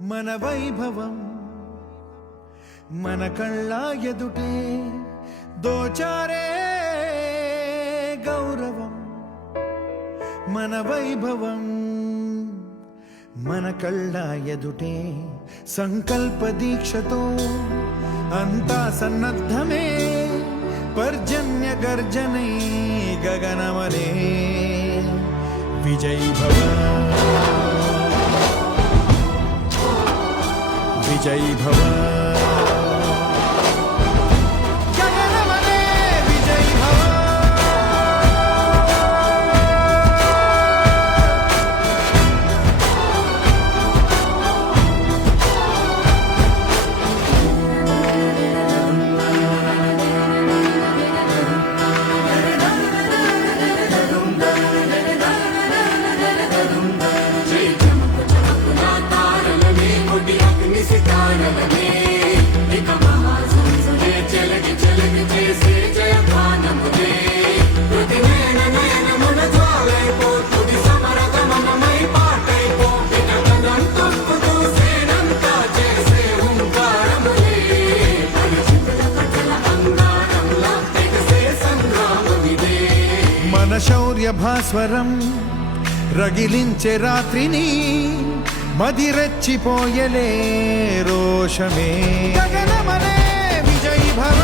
మన వైభవం మన కళ్ళ ఎదుటే దోచారే గౌరవం మన వైభవం మన కళ్ళ ఎదుటే సంకల్ప దీక్షతో అంతా సన్నద్ధమే పర్జన్య గర్జనై గగనమనే విజయీ భవ విజయీ భవ మన శౌర్య భాస్వరం రగిలించే రాత్రిని మదిరెచ్చిపోయలే రోషమే గగనమనే విజయీ భవ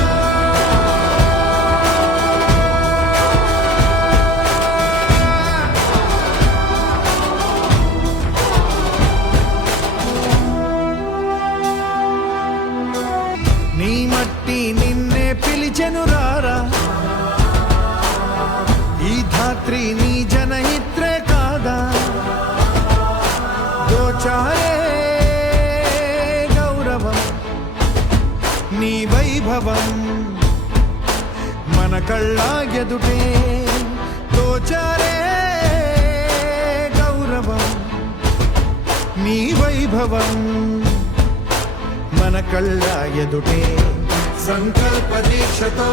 నీ మట్టి నిన్నే పిలిచెను రారా ఈ ధాత్రి నీ జనహిత్రే కాదా దోచారే గౌరవం నీ వైభవం మన కళ్ళ ఎదుటే దోచారే గౌరవం నీ వైభవం మన కళ్ళ ఎదుటే సంకల్ప దీక్షతో